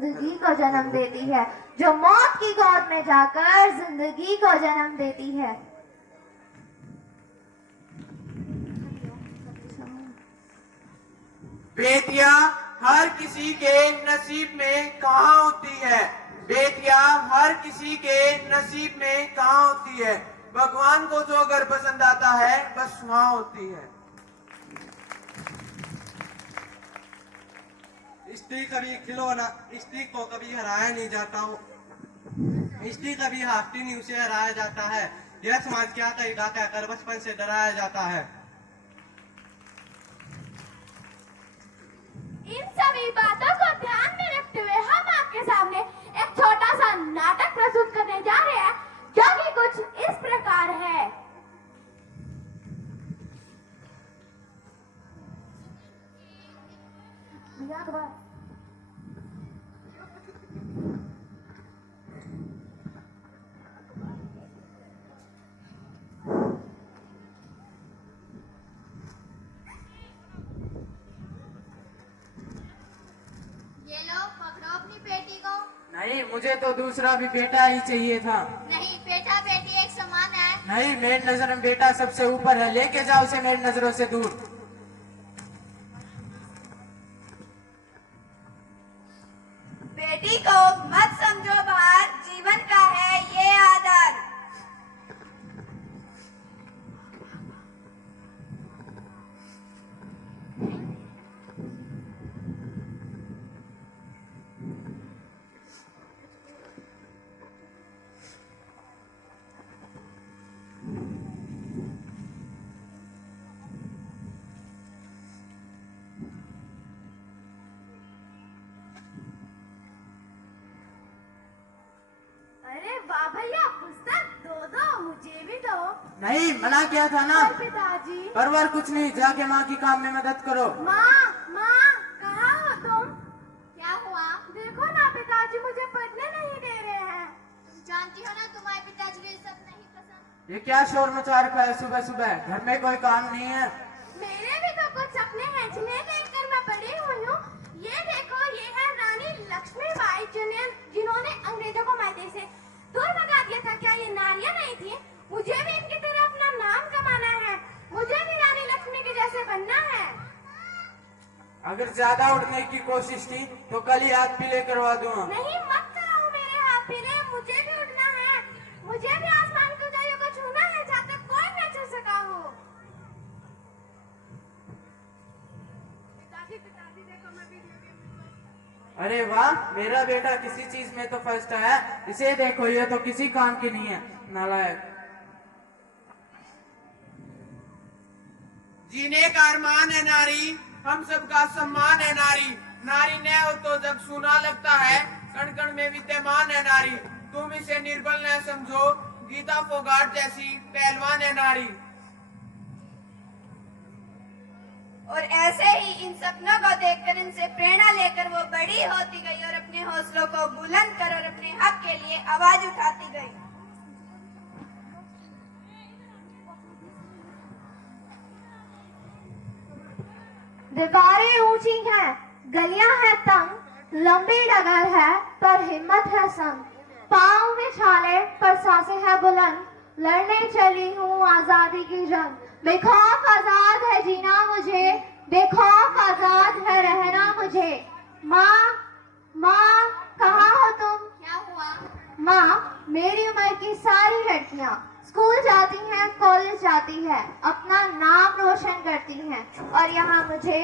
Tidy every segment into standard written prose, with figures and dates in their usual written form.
जिंदगी को जन्म देती है, जो मौत की गोद में जाकर जिंदगी को जन्म देती है। बेटियां हर किसी के नसीब में कहाँ होती है, बेटियां हर किसी के नसीब में कहाँ होती है। भगवान को जो घर पसंद आता है बस वहाँ होती है। स्त्री कभी खिलौना, स्त्री को कभी हराया नहीं जाता हो, स्त्री कभी हारती नहीं, उसे हराया जाता है। यह समाज क्या कहेगा कहकर बचपन से डराया जाता है। इन सभी बातों को ध्यान में रखते हुए हम आपके सामने एक छोटा सा नाटक प्रस्तुत करने जा रहे हैं, जो कि कुछ इस प्रकार है। ये लो, पकड़ो अपनी बेटी को। नहीं, मुझे तो दूसरा भी बेटा ही चाहिए था। नहीं, बेटा बेटी एक समान है। नहीं, मेरी नजर में बेटा सबसे ऊपर है, लेके जाओ उसे मेरी नजरों से दूर। बेटी को मत समझो भार, जीवन का है ये आधार। अरे वाह भैया, पुस्तक दो दो, मुझे भी दो। नहीं, मना किया था ना। पिताजी। परवर कुछ नहीं, जाके माँ की काम में मदद करो। माँ, माँ, कहाँ हो तुम? क्या हुआ? देखो ना पिताजी मुझे पढ़ने नहीं दे रहे हैं। तुम जानती हो ना तुम्हारे पिताजी को ये सब नहीं पसंद। ये क्या शोर मचा रखा है सुबह सुबह? घर में कोई काम नहीं है? मेरे भी तो कुछ सपने हैं जिन्हें देखकर मैं पढ़ी हुई हूँ। ये देखो, ये है रानी लक्ष्मीबाई, जिन्होंने अंग्रेजों को मायके से दूर भगा दिया था। क्या ये नारियां नहीं थी? मुझे भी इनकी तरह अपना नाम कमाना है, मुझे भी रानी लक्ष्मी के जैसे बनना है। अगर ज्यादा उड़ने की कोशिश की तो कल ही हाथ पीले करवा दूंगा। नहीं, मत कराओ मेरे हाथ पीले, मुझे भी उड़ना है, मुझे भी आसमान की ऊंचाइयों को छूना है जहाँ तक कोई न छू सका हो। पिताजी, पिताजी देखो, मैं वीडियो गेम में। अरे वाह, मेरा बेटा किसी चीज में तो फर्स्ट है। इसे देखो, ये तो किसी काम की नहीं है, नालायक। जीने का अरमान है नारी, हम सबका सम्मान है नारी। नारी न हो तो जग सूना लगता है, कण कण में विद्यमान है नारी। तुम इसे निर्बल न समझो, गीता फोगाट जैसी पहलवान है नारी। और ऐसे ही इन सपनों को देखकर, इनसे प्रेरणा लेकर वो बड़ी होती गई और अपने हौसलों को बुलंद कर और अपने हक के लिए आवाज उठाती गई। दीवारें ऊंची हैं, गलियां हैं तंग, लंबी डगर है पर हिम्मत है संग। पाँव में छाले पर सांसें है बुलंद, लड़ने चली हूँ आजादी की जंग। बेखौफ आजाद है जीना मुझे, बेखौफ आजाद है रहना मुझे। माँ, माँ, कहाँ हो तुम? क्या हुआ? माँ, मेरी उम्र की सारी लड़कियाँ स्कूल जाती हैं, कॉलेज जाती हैं, अपना नाम रोशन करती हैं, और यहाँ मुझे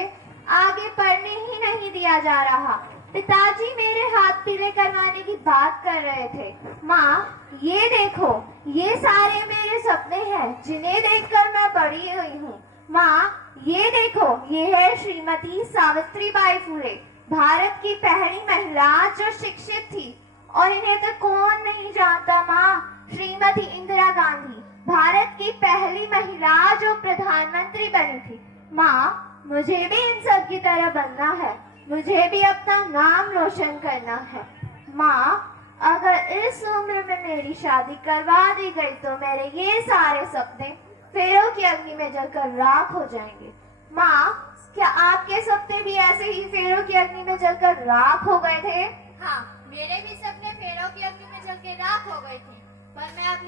आगे पढ़ने ही नहीं दिया जा रहा। पिताजी मेरे हाथ पीले करवाने की बात कर रहे थे। माँ, ये देखो, ये सारे मेरे सपने हैं जिन्हें देखकर मैं बड़ी हुई हूँ। माँ, ये देखो, ये है श्रीमती सावित्रीबाई फुले, भारत की पहली महिला जो शिक्षित थी। और इन्हें तो कौन नहीं जानता माँ, श्रीमती इंदिरा गांधी, भारत की पहली महिला जो प्रधानमंत्री बनी थी। माँ, मुझे भी इन सब की तरह बनना है, मुझे भी अपना नाम रोशन करना है। माँ, अगर इस उम्र में मेरी शादी करवा दी गई तो मेरे ये सारे सपने फेरों की अग्नि में जलकर राख हो जाएंगे। माँ, क्या आपके सपने भी ऐसे ही फेरों की अग्नि में जलकर राख हो गए थे? हाँ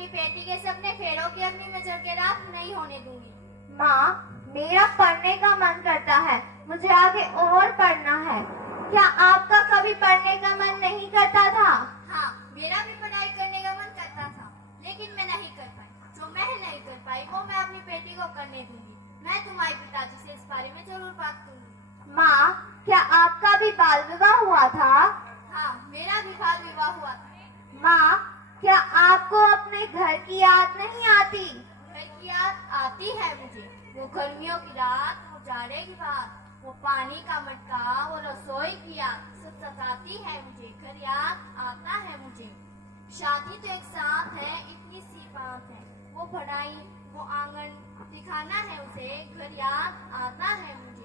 अपनी बेटी के सपने फेरों की अग्नि में जल के राख नहीं होने दूंगी। माँ, मेरा पढ़ने का मन करता है, मुझे आगे और पढ़ना है। क्या आपका कभी पढ़ने का मन नहीं करता था? हाँ, मेरा भी पढ़ाई करने का मन करता था, लेकिन मैं नहीं कर पाई। जो मैं नहीं कर पाई वो मैं अपनी बेटी को करने दूंगी। मैं तुम्हारे पिताजी से इस बारे में जरूर बात करूंगी। माँ, क्या आपका भी बाल विवाह हुआ था? हाँ, मेरा भी बाल विवाह हुआ था। माँ, क्या आपको अपने घर की याद नहीं आती? घर की याद आती है मुझे। वो गर्मियों की रात, वो जाड़े की बात, वो पानी का मटका, वो रसोई की याद सब सताती है मुझे। घर याद आता है मुझे। शादी तो एक साथ है, इतनी सी बात है। वो पढ़ाई, वो आंगन दिखाना है उसे। घर याद आता है मुझे।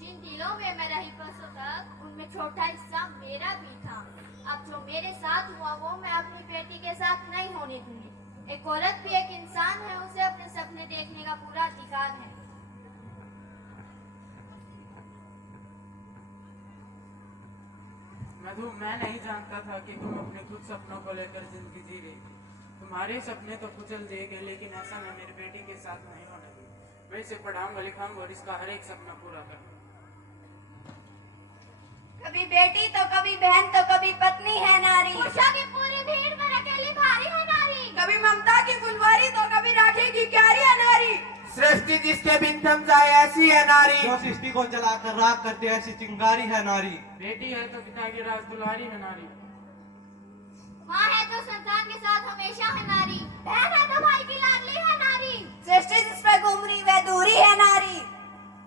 जिन दिलों में मैं रही बरसों तक, उनमें छोटा हिस्सा मेरा भी था। अब जो मेरे साथ हुआ वो मैं अपनी बेटी के साथ नहीं होने दूंगी। एक औरत भी एक इंसान है, उसे अपने सपने देखने का पूरा अधिकार है। मधु, मैं नहीं जानता था कि तुम अपने खुद सपनों को लेकर जिंदगी जी रही थी। तुम्हारे सपने तो कुचल दिए गए, लेकिन ऐसा मैं मेरी बेटी के साथ नहीं होने दूंगी। मैं इसे पढ़ाऊंगा, लिखाऊंगा और इसका हर एक सपना पूरा करूंगा। कभी बेटी तो कभी बहन तो कभी पत्नी है नारी। उषा की पूरी भीड़ में अकेली भारी है नारी। कभी ममता की फुलवारी तो कभी राखी की क्यारी है नारी। सृष्टि जिसके बिन थम जाए ऐसी है नारी। जो सृष्टि को जलाकर राख करते ऐसी चिंगारी है नारी। बेटी है तो पिता की राज दुलारी है नारी। माँ है तो संतान के साथ हमेशा है नारी। बहन है तो भाई की लाडली है नारी। सृष्टि जिस पर घूम रही वह दूरी है नारी।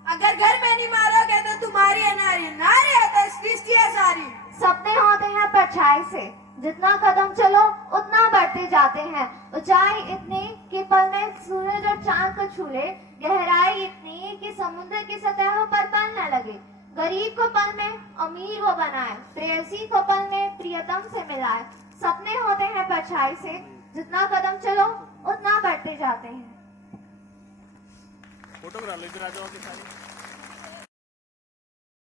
अगर घर में नहीं मारोगे तो तुम्हारी है नारी। नारी है तो सृष्टि है सारी। सपने होते हैं परछाई से, जितना कदम चलो उतना बढ़ते जाते हैं। ऊंचाई इतनी कि पल में सूरज और चांद को छू ले, गहराई इतनी कि समुद्र की सतह पर पल न लगे। गरीब को पल में अमीर वो बनाए, प्रेयसी को पल में प्रियतम से मिलाए। सपने होते हैं परछाई से, जितना कदम चलो उतना बढ़ते जाते हैं। फोटोग्राफ लेकर आ जाओ के साथ।